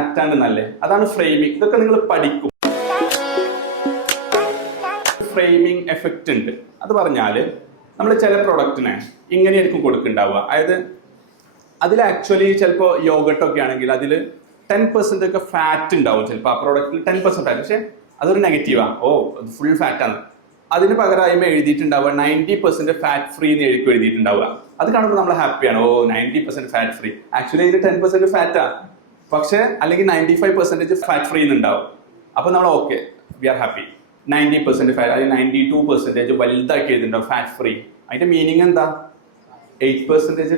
Fat ആണ് നല്ലേ. അതാണ് ഫ്രെയിമിങ്. ഇതൊക്കെ നിങ്ങൾ പഠിക്കും. ഫ്രെയിമിങ് എഫക്റ്റ് ഉണ്ട്. അത് പറഞ്ഞാല് നമ്മൾ ചില പ്രൊഡക്റ്റിനെ ഇങ്ങനെയായിരിക്കും കൊടുക്കുന്നുണ്ടാവുക. അതായത് അതിൽ ആക്ച്വലി ചിലപ്പോൾ യോഗട്ടൊക്കെ ആണെങ്കിൽ അതിൽ 10% ഒക്കെ ഫാറ്റ് ഉണ്ടാവും. ചിലപ്പോൾ ആ പ്രോഡക്റ്റിൽ 10% ഫാറ്റ്, പക്ഷെ അതൊരു നെഗറ്റീവാണ്. അത് ഫുൾ ഫാറ്റ് ആണ്. അതിന് പകരമായ്മ എഴുതിയിട്ടുണ്ടാവുക 90% ഫാറ്റ് ഫ്രീ എന്ന് എഴുതിയിട്ടുണ്ടാവുക. അത് കാണുമ്പോൾ നമ്മൾ ഹാപ്പിയാണ്. 90% ഫാറ്റ് ഫ്രീ. ആക്ച്വലി ഇതിൽ 10% ഫാറ്റാ, പക്ഷെ അല്ലെങ്കിൽ 95% ഫാറ്റ് ഫ്രീ എന്നുണ്ടാവും. അപ്പൊ നമ്മൾ okay, we are happy. 90% fat, അല്ലെങ്കിൽ 92% വലുതാക്കി എഴുതിയിട്ടുണ്ടാവും ഫാറ്റ് ഫ്രീ. അതിന്റെ മീനിങ് എന്താ? 8%